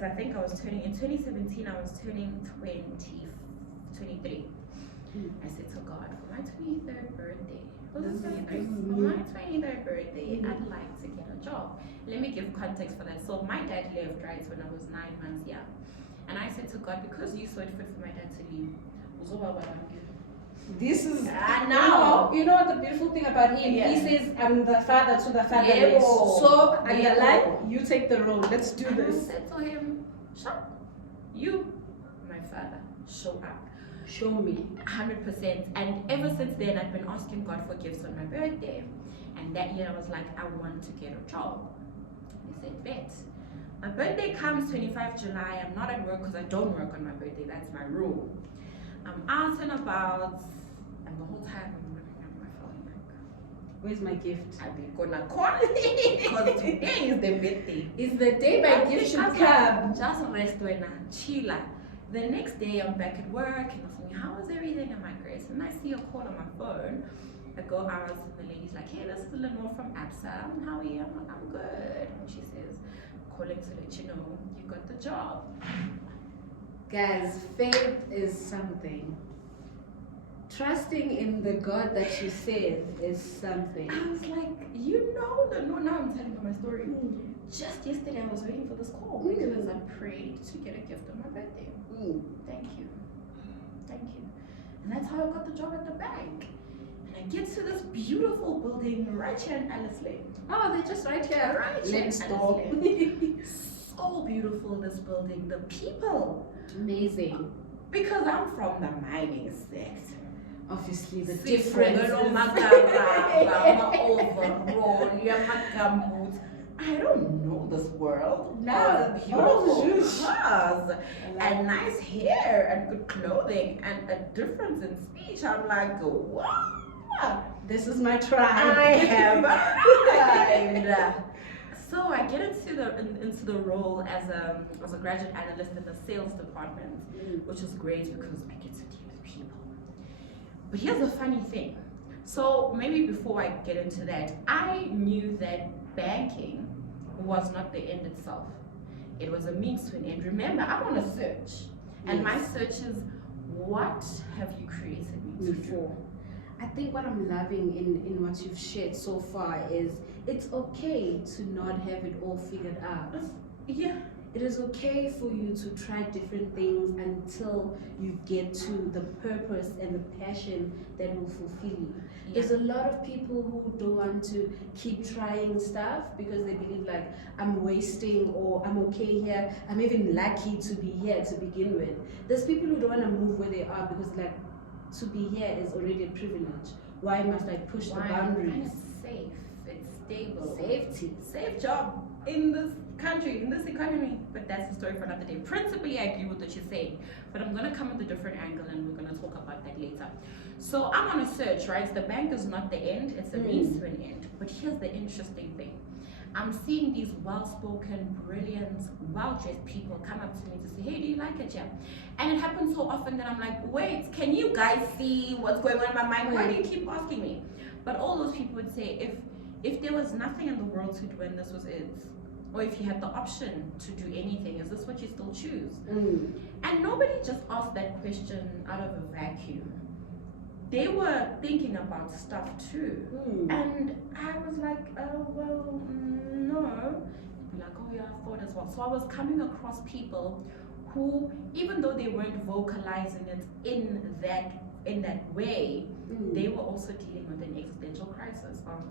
because I think I was turning, in 2017, I was turning 23. I said to God, for my 23rd birthday, for my 23rd birthday, I'd like to get a job. Let me give context for that. So my dad left, right, when I was 9 months young. And I said to God, because you saw it fit for my dad to leave, this is now. You know what the beautiful thing about him? Yeah. He says, I'm the father to the fatherless. So underline, you take the role. Let's do this. I said to him, shut. You, my father, show up. Show me. 100%. And ever since then, I've been asking God for gifts on my birthday. And that year, I was like, I want to get a job. He said, bet. My birthday comes 25 July. I'm not at work because I don't work on my birthday. That's my rule. I'm out and about, and the whole time I'm looking at my phone like, where's my gift? I'll be gonna call because today is the birthday. It's the day my gift should come. Just rest when I chill. The next day I'm back at work and I'm saying, how is everything? I'm like, Grace, and I see a call on my phone. I go out and the lady's like, hey, this is Lenore from ABSA. How are you? I'm like, I'm good. And she says, calling to let you know you got the job. Guys, faith is something. Trusting in the God that you said is something. I was like, you know, now I'm telling you my story. Just yesterday I was waiting for this call because I prayed to get a gift on my birthday. Thank you. And that's how I got the job at the bank. And I get to this beautiful building right here in Alice Lane. Oh, they're just right here. Right here in Alice Lane. So beautiful, this building. The people. Amazing. Because I'm from the mining sector. Obviously, the difference. I don't know this world. No, beautiful cars and nice hair and good clothing and a difference in speech. I'm like, wow, this is my tribe. I have arrived. So I get into the role as a graduate analyst in the sales department, which is great because I get to deal with people. But here's the funny thing. So maybe before I get into that, I knew that banking was not the end itself. It was a means to an end. Remember, I'm on a search. And my search is, what have you created me to do? I think what I'm loving in what you've shared so far is it's okay to not have it all figured out. Yeah. It is okay for you to try different things until you get to the purpose and the passion that will fulfill you. Yeah. There's a lot of people who don't want to keep trying stuff because they believe like, I'm wasting or I'm okay here. I'm even lucky to be here to begin with. There's people who don't want to move where they are because like, to be here is already a privilege. Why must I push the boundaries? It's safe, it's stable. Safety. Safe job in this country, in this economy. But that's the story for another day. Principally, I agree with what you're saying, but I'm going to come with a different angle and we're going to talk about that later. So I'm on a search, right? The bank is not the end, it's a means to an end. But here's the interesting thing. I'm seeing these well-spoken, brilliant, well-dressed people come up to me to say, hey, do you like it? Yeah. And it happens so often that I'm like, wait, can you guys see what's going on in my mind? Why do you keep asking me? But all those people would say, if there was nothing in the world to do and this was it, or if you had the option to do anything, is this what you still choose? And nobody just asked that question out of a vacuum. They were thinking about stuff too. And I was like, well, no. Like, oh yeah, I thought as well. So I was coming across people who, even though they weren't vocalizing it in that way, they were also dealing with an existential crisis of,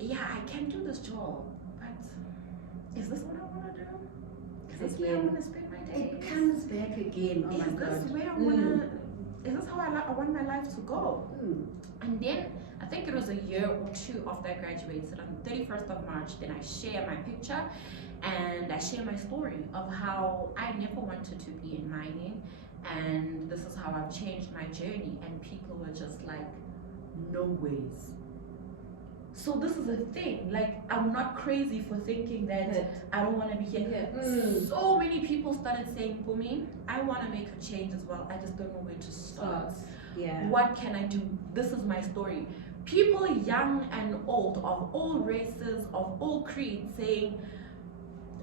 yeah, I can do this job, but is this what I want to do? Is this where I want to spend my days? It comes back again. Oh my God. Is this where I want to? Is this how I want my life to go? And then I think it was a year or two after I graduated, on the 31st of March, then I share my picture and I share my story of how I never wanted to be in mining, and this is how I've changed my journey, and people were just like, no ways. So this is a thing, like, I'm not crazy for thinking that I don't want to be here. So many people started saying, Mpumi, I want to make a change as well. I just don't know where to start. What can I do? This is my story. People young and old, of all races, of all creeds, saying,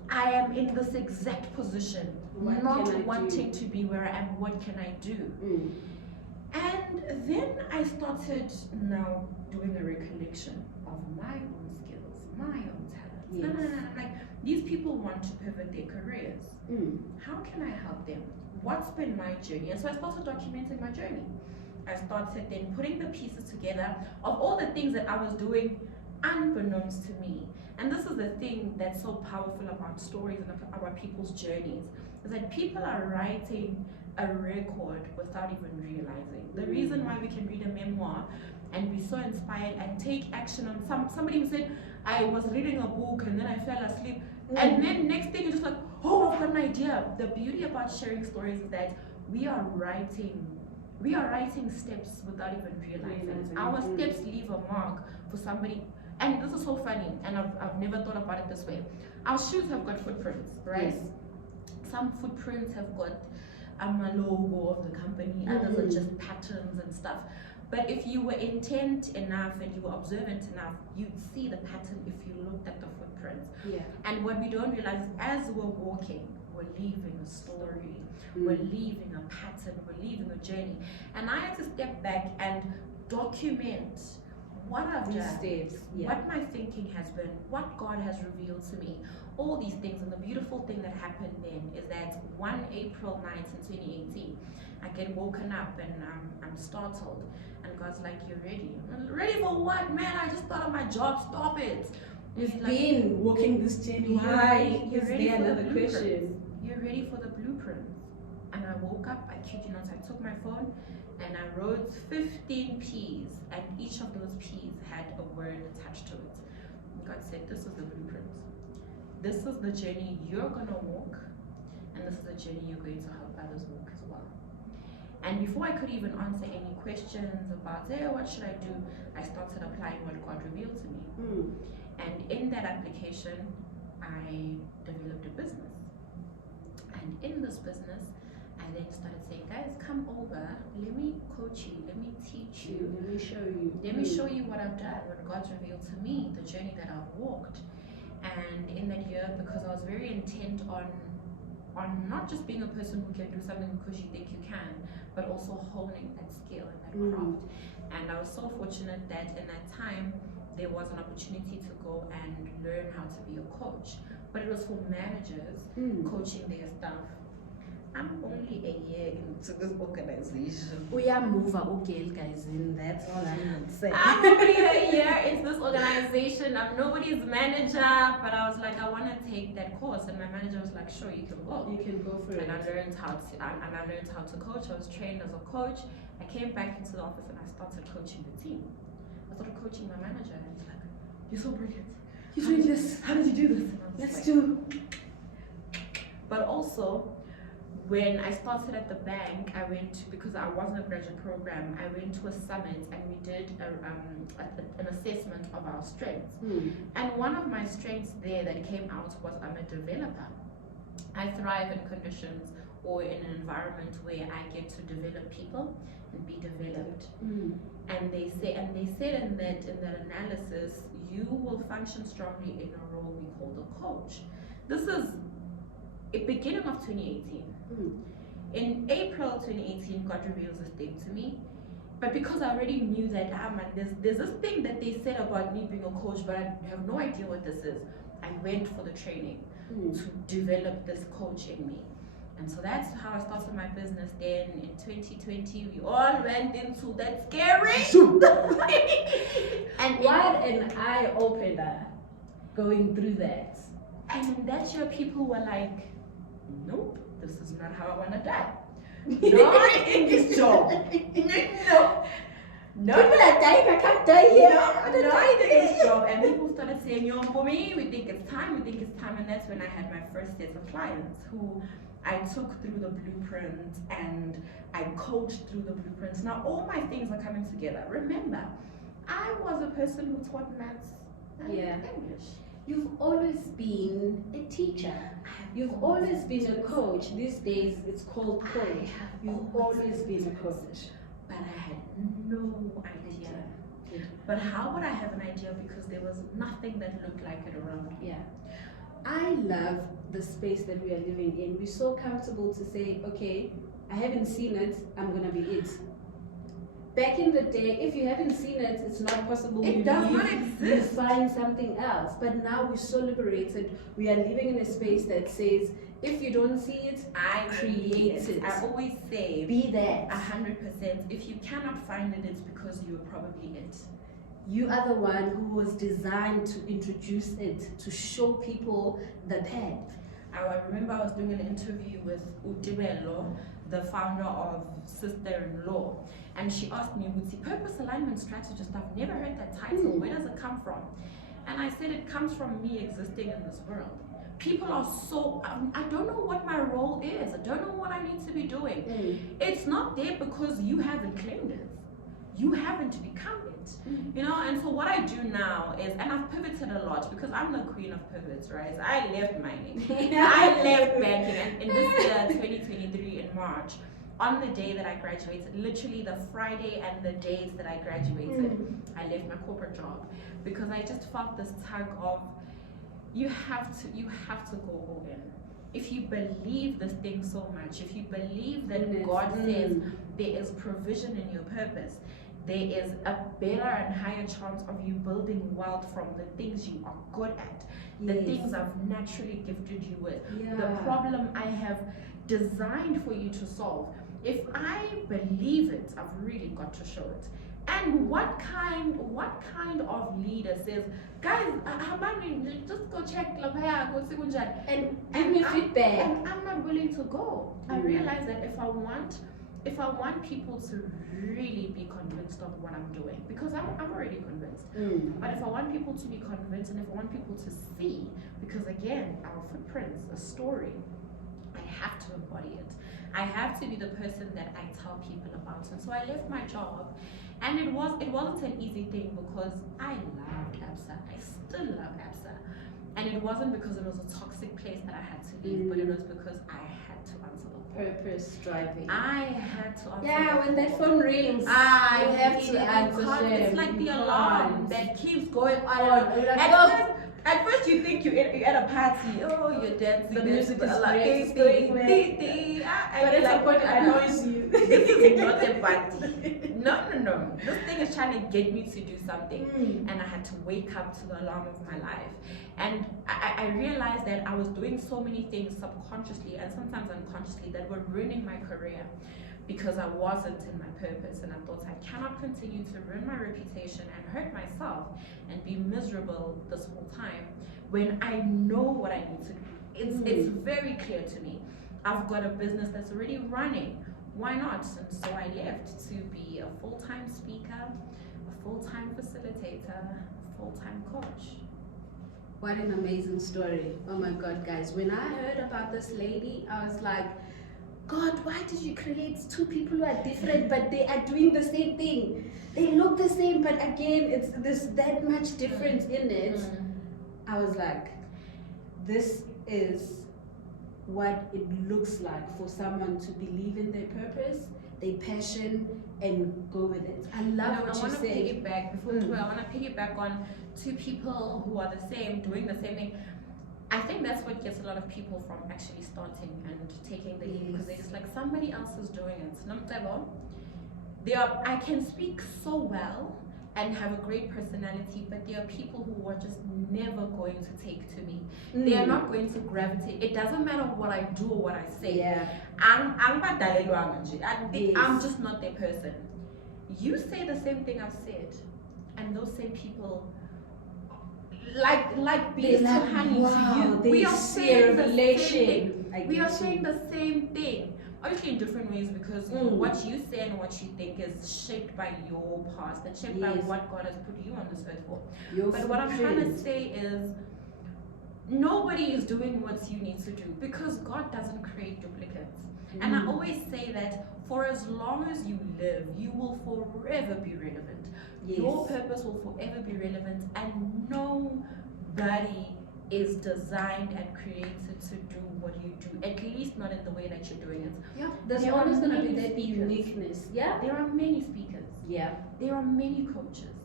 I am in this exact position, What not can I wanting to be where I am. What can I do? And then I started now doing a recollection of my own skills, my own talents. Yes. Like, these people want to pivot their careers. How can I help them? What's been my journey? And so I started documenting my journey. I started then putting the pieces together of all the things that I was doing unbeknownst to me. And this is the thing that's so powerful about stories and about people's journeys, is that people are writing a record without even realizing. The reason why we can read a memoir and be so inspired and take action on somebody who said, I was reading a book and then I fell asleep, and then next thing you're just like, oh, I've got an idea. The beauty about sharing stories is that we are writing steps without even realizing. Our steps leave a mark for somebody. And this is so funny, and I've never thought about it this way. Our shoes have got footprints, right? Yes. Some footprints have got a logo of the company, others are just patterns and stuff. But if you were intent enough and you were observant enough, you'd see the pattern if you looked at the footprints. Yeah. And what we don't realize is, as we're walking, we're leaving a story, we're leaving a pattern, we're leaving a journey. And I had to step back and document what I've done, steps, what my thinking has been, what God has revealed to me, all these things. And the beautiful thing that happened then is that one April night in 2018, I get woken up and I'm startled. And God's like, you're ready. I'm ready for what, man? I just thought of my job. Stop it. You've been walking this journey. Why is there another question? You're ready for the blueprints. And I woke up, I kid you not, I took my phone and I wrote 15 P's, and each of those P's had a word attached to it. And God said, this is the blueprint. This is the journey you're gonna walk, and this is the journey you're going to help others walk as well. And before I could even answer any questions about, hey, what should I do? I started applying what God revealed to me. And in that application, I developed a business. And in this business, I then started saying, guys, come over, let me coach you, let me teach you, let me show you what I've done, what God's revealed to me, the journey that I've walked. And in that year, because I was very intent on not just being a person who can do something because you think you can, but also honing that skill and that craft. And I was so fortunate that in that time, there was an opportunity to go and learn how to be a coach. But it was for managers coaching their staff. I'm only a year into this organization. We are mover, okay, guys, and that's all I'm saying. I'm only a year into this organization. I'm nobody's manager, but I was like, I want to take that course, and my manager was like, sure, you can go. You can go for it. And I learned how to coach. I was trained as a coach. I came back into the office and I started coaching the team. I started coaching my manager, and he's like, you're so brilliant. You're doing this. How did you do this? Let's do. But also, when I started at the bank, I went to, because I was in a graduate program, I went to a summit and we did an assessment of our strengths. And one of my strengths there that came out was I'm a developer. I thrive in conditions or in an environment where I get to develop people and be developed. And they said in that analysis, you will function strongly in a role we call the coach. This is the beginning of 2018. In April 2018, God reveals this thing to me. But because I already knew that, there's this thing that they said about me being a coach, but I have no idea what this is. I went for the training to develop this coach in me. And so that's how I started my business. Then in 2020, we all went into that scary. And what an eye-opener going through that. And in that year, people were like, nope, this is not how I want to die. Not in this job. No. People are dying, I can't die here. Not in this job. And people started saying, Mpumi, we think it's time. And that's when I had my first set of clients who I took through the blueprint and I coached through the blueprints. Now all my things are coming together. Remember, I was a person who taught maths and English. You've always been a teacher. You've always been a coach. These days it's called coach. You've always been a coach. But I had no idea. But how would I have an idea? Because there was nothing that looked like it around me. Yeah. I love the space that we are living in. We're so comfortable to say, okay, I haven't seen it, I'm gonna be it. Back in the day, if you haven't seen it, it's not possible. It does not exist. You find something else. But now we're so liberated. We are living in a space that says, if you don't see it, I create it. I always say, be that. 100%. If you cannot find it, it's because you were probably it. You are the one who was designed to introduce it, to show people the path. I remember I was doing an interview with Utibelo, the founder of Sister-in-Law, and she asked me, "What's purpose alignment strategist? I've never heard that title. Where does it come from?" And I said, it comes from me existing in this world. People are so, I don't know what my role is. I don't know what I need to be doing. It's not there because you haven't claimed it. You haven't become it. You know, and so what I do now is, and I've pivoted a lot because I'm the queen of pivots, right? I left mining. I left banking, and in this year, 2023, in March, on the day that I graduated, literally the Friday and the days that I graduated, I left my corporate job because I just felt this tug of, you have to go all in. If you believe this thing so much, if you believe that God says there is provision in your purpose, there is a better and higher chance of you building wealth from the things you are good at, the things I've naturally gifted you with, the problem I have designed for you to solve. If I believe it, I've really got to show it. And what kind of leader says, guys, just go check Lapaya, go see Kunjan, and give me feedback. And I'm not willing to go. I realize that if I want people to really be convinced of what I'm doing, because I'm already convinced. But if I want people to be convinced, and if I want people to see, because again, our footprints, a story, I have to embody it. I have to be the person that I tell people about. And so I left my job, and it wasn't an easy thing because I loved ABSA. I still love ABSA. And it wasn't because it was a toxic place that I had to leave, but it was because I had to answer the call. Purpose driving. I had to answer the when call. that phone rings, you have to answer. It's like the alarm that keeps going on. At first you think you're at a party, you're dancing, the music is like, going but it's like what annoys you. This is not a party. No. This thing is trying to get me to do something, and I had to wake up to the alarm of my life. And I realized that I was doing so many things subconsciously and sometimes unconsciously that were ruining my career, because I wasn't in my purpose, and I thought I cannot continue to ruin my reputation and hurt myself and be miserable this whole time when I know what I need to do. It's very clear to me. I've got a business that's already running. Why not? And so I left to be a full-time speaker, a full-time facilitator, a full-time coach. What an amazing story. Oh my God, guys. When I heard about this lady, I was like, God, why did you create two people who are different, but they are doing the same thing? They look the same, but again, there's that much difference in it. I was like, this is what it looks like for someone to believe in their purpose, their passion, and go with it. I love what you said. I want to piggyback on two people who are the same, doing the same thing. I think that's what gets a lot of people from actually starting and taking the lead, because they're just like, somebody else is doing it. I can speak so well and have a great personality, but there are people who are just never going to take to me. They are not going to gravitate. It doesn't matter what I do or what I say. I'm just not their person. You say the same thing I've said, and those same people like bees to honey to you. We are saying the same thing. We are saying the same thing. Obviously in different ways, because what you say and what you think is shaped by your past and shaped by what God has put you on this earth for. But what I'm trying to say is, nobody is doing what you need to do, because God doesn't create duplicates. And I always say that for as long as you live, you will forever be relevant. Your purpose will forever be relevant, and nobody is designed and created to do what you do, at least not in the way that you're doing it. There's always going to be that uniqueness. There are many speakers. There are many coaches.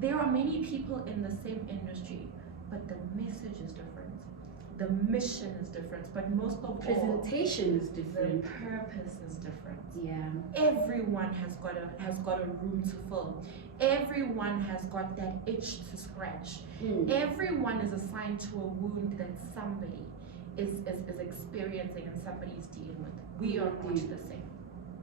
There are many people in the same industry, but the message is different. the mission is different, but most of all, Presentation is the different. purpose is different. Yeah. Everyone has got a room to fill. Everyone has got that itch to scratch. Everyone is assigned to a wound that somebody is experiencing and somebody is dealing with. We are not the same.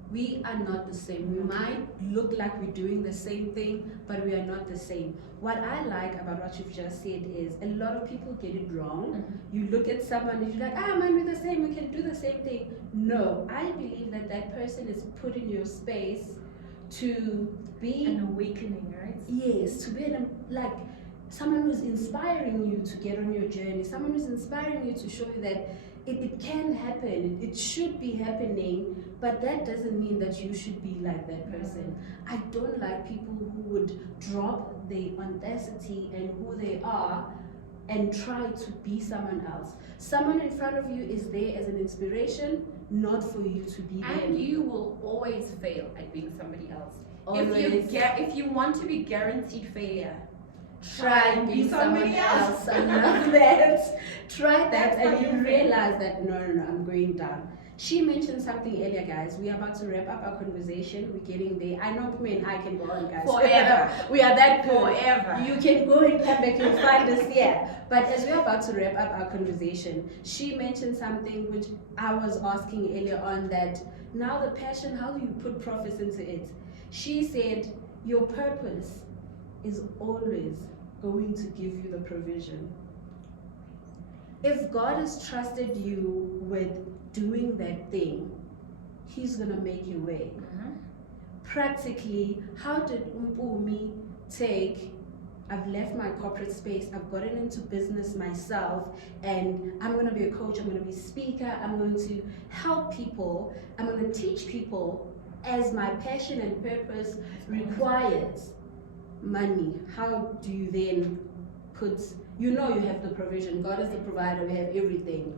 We are not the same. We might look like we're doing the same thing, but we are not the same. What I like about what you've just said is a lot of people get it wrong. You look at someone and you're like, man, we're the same, we can do the same thing. No, I believe that that person is put in your space to be An awakening, right? yes, to be like someone who's inspiring you to get on your journey, someone who's inspiring you to show you that it can happen, it should be happening, but that doesn't mean that you should be like that person. I don't like people who would drop their audacity and who they are and try to be someone else. Someone in front of you is there as an inspiration, not for you to be them. And you will always fail at being somebody else. Always. If you want to be guaranteed failure, try and be someone else. I love that. Try that That's and how you you realize that no, I'm going down. She mentioned something earlier, guys. We are about to wrap up our conversation. We're getting there. I know Mpumi and I can go on, guys. Forever. We are that good. Forever. You can go and come back. You'll find us here. But as we're about to wrap up our conversation, she mentioned something which I was asking earlier on, that now the passion, how do you put profits into it? She said, your purpose is always going to give you the provision. If God has trusted you with doing that thing, He's gonna make you way. Practically, how did Mpumi take, I've left my corporate space, I've gotten into business myself, and I'm gonna be a coach, I'm gonna be a speaker, I'm going to help people, I'm gonna teach people as my passion and purpose requires money. How do you then put, you have the provision, God is the provider, we have everything.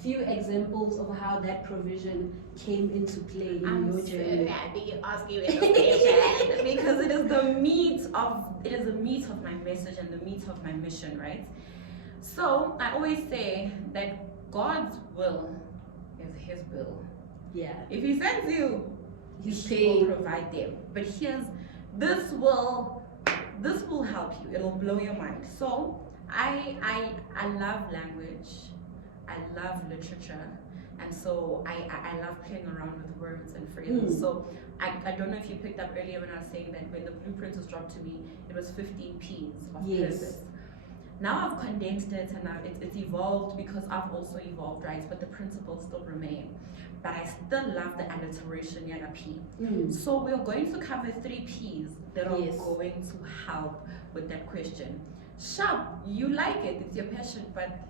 Few examples of how that provision came into play in your journey. I'm so happy you asked me this question because it is the meat of my message and the meat of my mission, right? So I always say that God's will is His will. Yeah. If He sends you, He will provide them. But this will help you. It'll blow your mind. So I love language. I love literature, and so I love playing around with words and phrases. So I don't know if you picked up earlier when I was saying that when the blueprint was dropped to me, it was 15 P's of purpose. Now I've condensed it and now it's evolved because I've also evolved, right? But the principles still remain. But I still love the alliteration Yaga P. So we're going to cover 3 P's that are going to help with that question. Sharp, you like it, it's your passion, but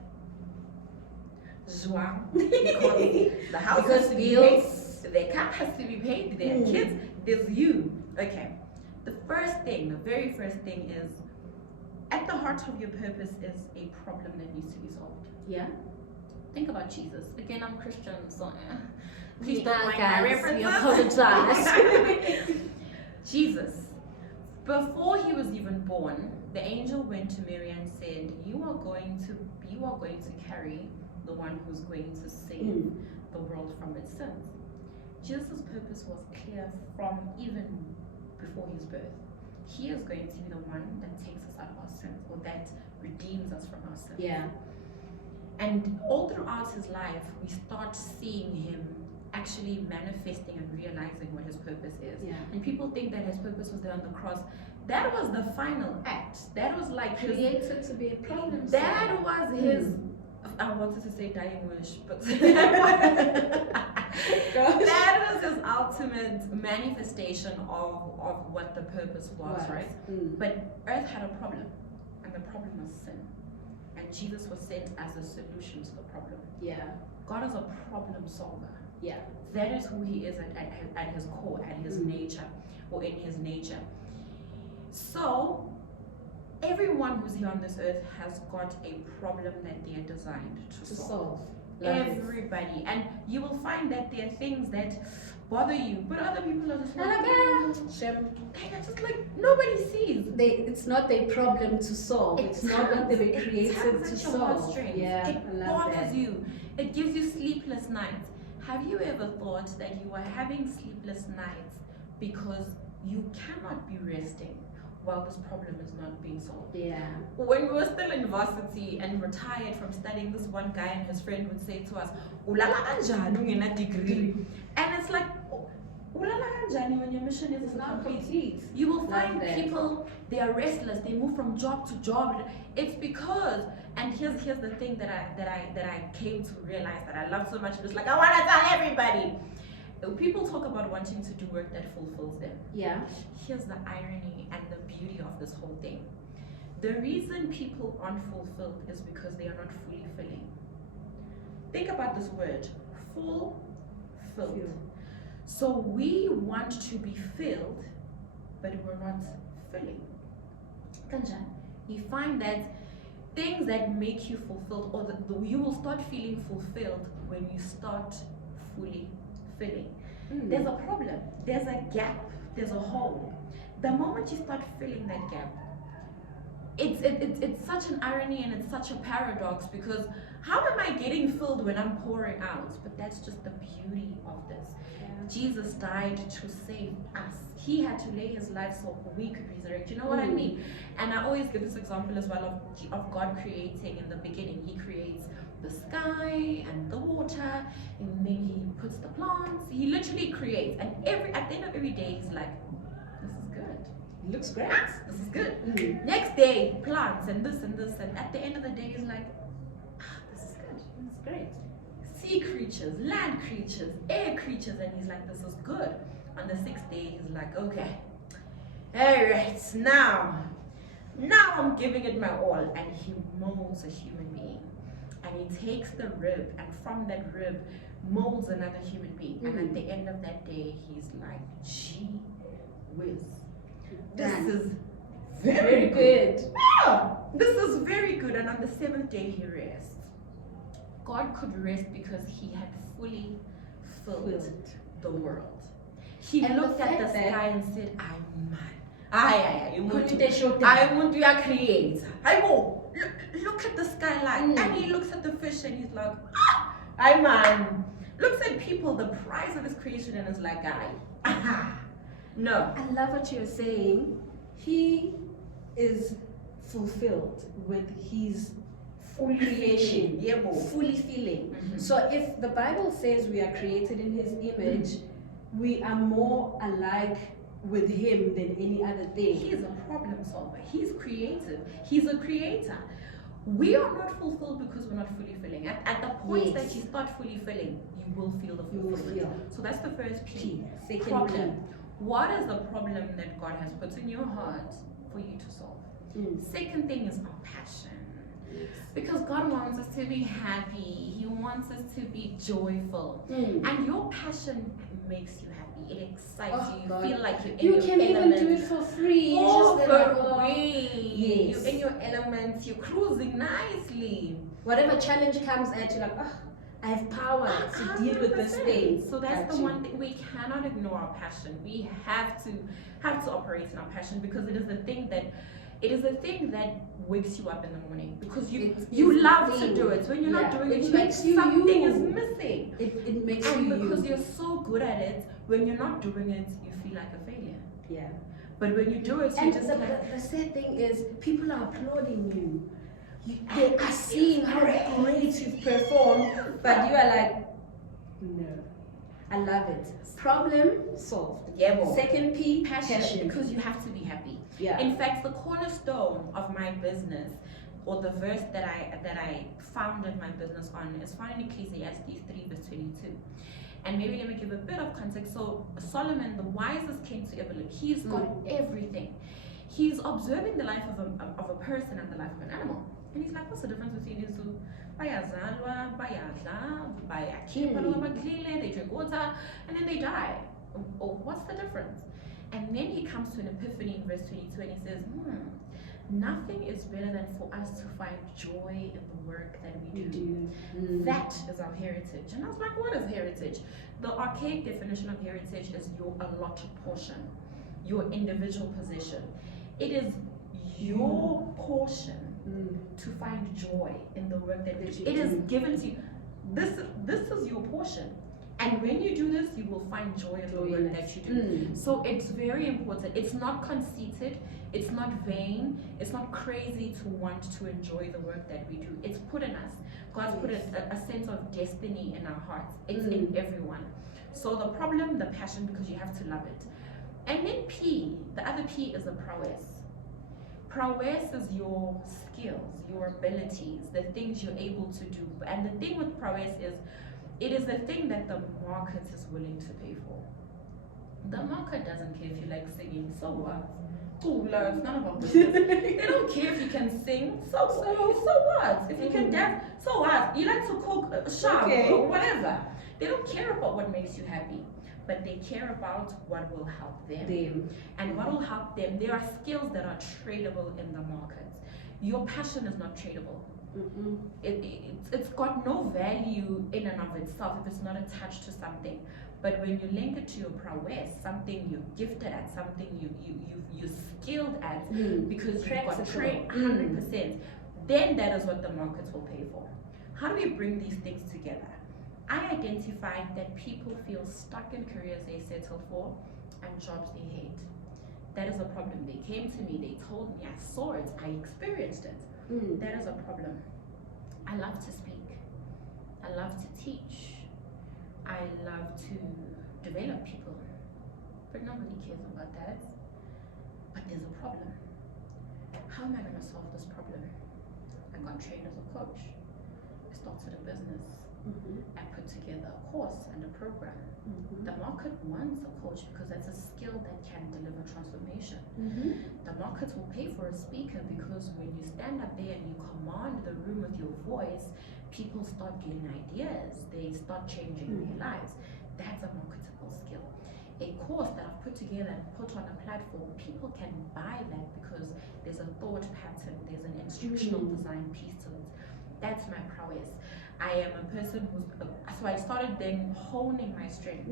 joie, because the house has to be paid, the cat has to be paid, there are kids, there's you. Okay, the very first thing is, at the heart of your purpose is a problem that needs to be solved. Yeah. Think about Jesus. Again, I'm Christian, so please don't mind my references. We apologize. Jesus, before he was even born, the angel went to Mary and said, you are going to carry the one who's going to save the world from its sins. Jesus' purpose was clear from even before his birth. He is going to be the one that takes us out of our sins, or that redeems us from our sins. Yeah. And all throughout his life, we start seeing him actually manifesting and realizing what his purpose is. Yeah. And people think that his purpose was there on the cross. That was the final act. That was like created to be a problem. That was his. I wanted to say dying wish, but that was his ultimate manifestation of what the purpose was, right? But earth had a problem, and the problem was sin. And Jesus was sent as a solution to the problem. Yeah. God is a problem solver. Yeah. That is who he is at his core, at his nature, or in his nature. So, everyone who's here on this earth has got a problem that they are designed to solve. Love it. Everybody. And you will find that there are things that bother you, but other people are just They're like, like, and it's just like nobody sees. it's not their problem to solve. It's not what they were It created tugs to at your solve. heartstrings. Yeah, It I love bothers that. you. It gives you sleepless nights. Have you ever thought that you are having sleepless nights because you cannot be resting while this problem is not being solved? Yeah. When we were still in varsity and retired from studying, this one guy and his friend would say to us, "Ulala kanjani ungena degree?" And it's like, "Ulala kanjani when your mission is not complete?" complete. You will Love find that. people, they are restless, they move from job to job. It's because, and here's the thing that I came to realize that I love so much. It's like I want to tell everybody. People talk about wanting to do work that fulfills them. Yeah. Here's the irony and the beauty of this whole thing. The reason people aren't fulfilled is because they are not fully filling. Think about this word, fulfilled. Feel. So we want to be filled, but we're not filling. Kanja, you find that things that make you fulfilled, or you will start feeling fulfilled when you start fully filling. There's a problem, there's a gap, there's a hole. The moment you start filling that gap, it's such an irony and it's such a paradox, because how am I getting filled when I'm pouring out? But that's just the beauty of this. Jesus died to save us. He had to lay his life so we could resurrect. You know what I mean? And I always give this example as well of God creating in the beginning. He creates the sky and the water, and then he puts the plants. He literally creates, and at the end of every day, he's like, "This is good. It looks great. This is good." Next day, plants and this, and at the end of the day, he's like, "This is good. This is great." Sea creatures, land creatures, air creatures, and he's like, "This is good." On the sixth day, he's like, "Okay, all right, now I'm giving it my all," and he molds a human being, and he takes the rib, and from that rib molds another human being, and at the end of that day, he's like, "Gee whiz, this is very good. Yeah, this is very good." And on the seventh day, he rests. God could rest because he had fully filled the world. He And looked the at the fact that- sky and said, "I'm mad. I want to be a creator. Look at the skyline." And he looks at the fish and he's like, "I'm man." Looks at people, the prize of his creation, and is like, no. I love what you're saying. He is fulfilled with his full creation, fully feeling. So if the Bible says we are created in his image, we are more alike with him than any other thing. He's a problem solver. He's creative. He's a creator. We are not fulfilled because we're not fully filling. At the point that you start fully filling, you will feel the fulfillment. So that's the first P. Second Problem. What is the problem that God has put in your heart for you to solve? Second thing is our passion. Because God wants us to be happy. He wants us to be joyful. And your passion makes you happy. It excites you. You feel like you're in your can element. even do it for free. For Just free. Yes. You're in your element. You're cruising nicely. Whatever challenge comes at you, like, I have power to deal with this 100%. thing. So that's the one thing. We cannot ignore our passion. We have to operate in our passion, because it is the thing that wakes you up in the morning, because you love to do it. When you're not doing it, makes you something you. is missing. It makes and you because you're so good at it, when you're not doing it, you feel like a failure. Yeah. But when you do it, And you just the sad thing is, people are applauding you. They are seeing how great you've performed, but you are like, no. I love it. Problem solved. Second P, passion. Because you have to be happy. Yeah. In fact, the cornerstone of my business, or the verse that I founded my business on, is found in Ecclesiastes 3 verse 22. And maybe let me give a bit of context. So Solomon, the wisest king to ever live, he's got everything. He's observing the life of a person and the life of an animal. And he's like, what's the difference between these two? Bayazalwa, bayadla, bayakhipha, they drink water, and then they die. What's the difference? And then he comes to an epiphany in verse 22, and he says, Nothing is better than for us to find joy in the work that we do. That is our heritage. And I was like, what is heritage? The archaic definition of heritage is your allotted portion, your individual possession. It is your portion to find joy in the work that we do. It is given to you. This is your portion. And when you do this, you will find joy in the work that you do. So it's very important. It's not conceited. It's not vain. It's not crazy to want to enjoy the work that we do. It's put in us. God's put a sense of destiny in our hearts. It's in everyone. So the problem, the passion, because you have to love it. And then P, the other P is the prowess. Prowess is your skills, your abilities, the things you're able to do. And the thing with prowess is, it is the thing that the market is willing to pay for. The market doesn't care if you like singing, so what? Cool, it's none of our business. They don't care if you can sing, so what? If you can dance, so what? You like to cook, shop, or whatever. They don't care about what makes you happy, but they care about what will help them. And what will help them, there are skills that are tradable in the market. Your passion is not tradable. It's got no value in and of itself if it's not attached to something. But when you link it to your prowess, something you're gifted at, something you're skilled at, because you've got trained 100%, then that is what the markets will pay for. How do we bring these things together? I identified that people feel stuck in careers they settle for and jobs they hate. That is a problem. They came to me, they told me, I saw it, I experienced it. That is a problem. I love to speak. I love to teach. I love to develop people. But nobody cares about that. But there's a problem. How am I going to solve this problem? I got trained as a coach. I started a business. I put together a course and a program. The market wants a coach because that's a skill that can deliver transformation. The market will pay for a speaker because when you stand up there and you command the room with your voice, people start getting ideas. They start changing their lives. That's a marketable skill. A course that I've put together and put on a platform, people can buy that because there's a thought pattern, there's an instructional design piece to it. That's my prowess. I am a person who's, so I started then honing my strengths,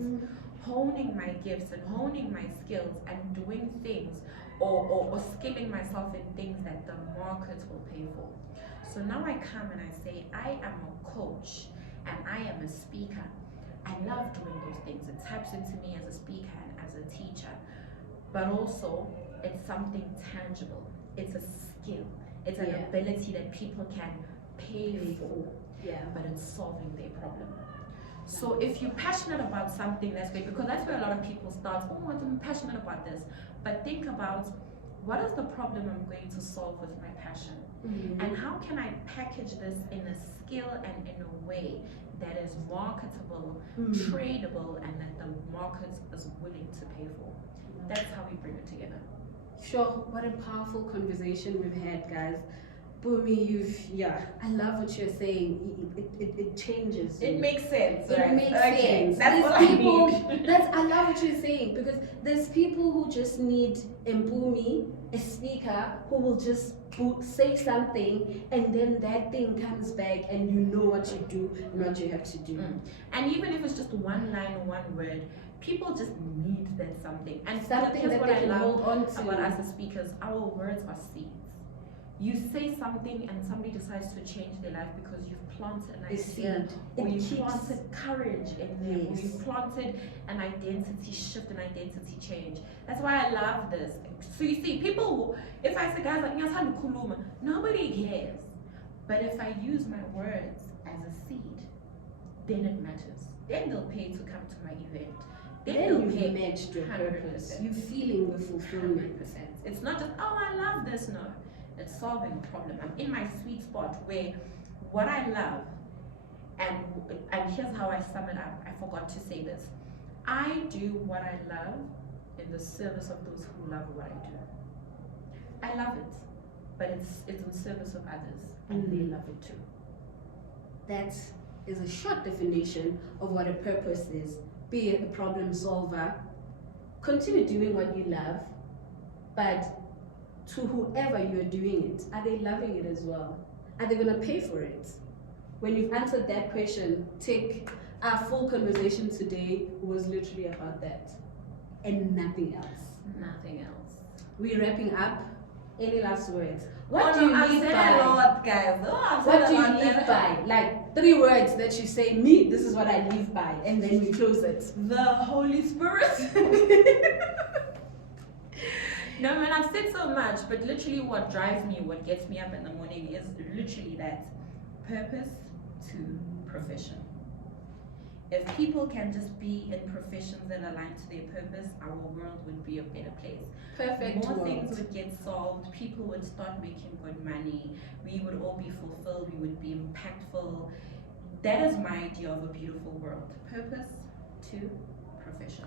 honing my gifts and honing my skills and doing things or skilling myself in things that the market will pay for. So now I come and I say, I am a coach and I am a speaker. I love doing those things. It taps into me as a speaker and as a teacher, but also it's something tangible. It's a skill. It's an ability that people can pay for. But it's solving their problem. So if you're passionate about something, that's great, because that's where a lot of people start, oh, I'm passionate about this. But think about, what is the problem I'm going to solve with my passion? And how can I package this in a skill and in a way that is marketable, tradable, and that the market is willing to pay for? That's how we bring it together. Sure, what a powerful conversation we've had, guys. Mpumi, I love what you're saying. It changes. It makes sense. It makes sense. That's what I need. I love what you're saying, because there's people who just need Mpumi, a speaker, who will just say something, and then that thing comes back, and you know what you do and what you have to do. And even if it's just one line or one word, people just need that something. And something that they can hold on to. About us as speakers, our words are seeds. You say something and somebody decides to change their life because you've planted an idea, or you've planted courage in them, or you've planted an identity shift, an identity change. That's why I love this. So you see, people, if I say, guys, nobody cares. But if I use my words as a seed, then it matters. Then they'll pay to come to my event. Then you've matched your purpose. You're feeling the fulfillment. 100%. It's not just, oh, I love this. No. It's solving a problem. I'm in my sweet spot where what I love, and here's how I sum it up. I forgot to say this. I do what I love in the service of those who love what I do. I love it, but it's in service of others, and they love it too. That is a short definition of what a purpose is. Be a problem solver. Continue doing what you love, but to whoever you're doing it, are they loving it as well? Are they going to pay for it? When you've answered that question, take our full conversation today was literally about that and nothing else. Nothing else. We're wrapping up. Any last words? What do you I've live said by? a lot, guys. What do you live by? Like 3 words that you say, me, this is what I live by, and then we close it. The Holy Spirit. No, man, I've said so much, but literally what drives me, what gets me up in the morning is literally that purpose to profession. If people can just be in professions that align to their purpose, our world would be a better place. Perfect More world. things would get solved, people would start making good money, we would all be fulfilled, we would be impactful. That is my idea of a beautiful world. Purpose to profession.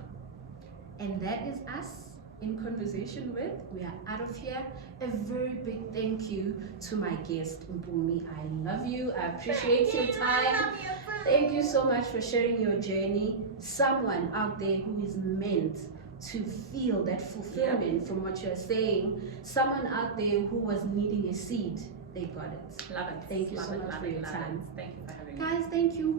And that is us in conversation with. We are out of here. A very big thank you to my guest, Mpumi. I love you. I appreciate your time. Thank you so much for sharing your journey. Someone out there who is meant to feel that fulfillment from what you're saying. Someone out there who was needing a seed. They got it. Love it. Thank you Love so it, much love for it, your love time. it. Thank you for having me. Guys, thank you.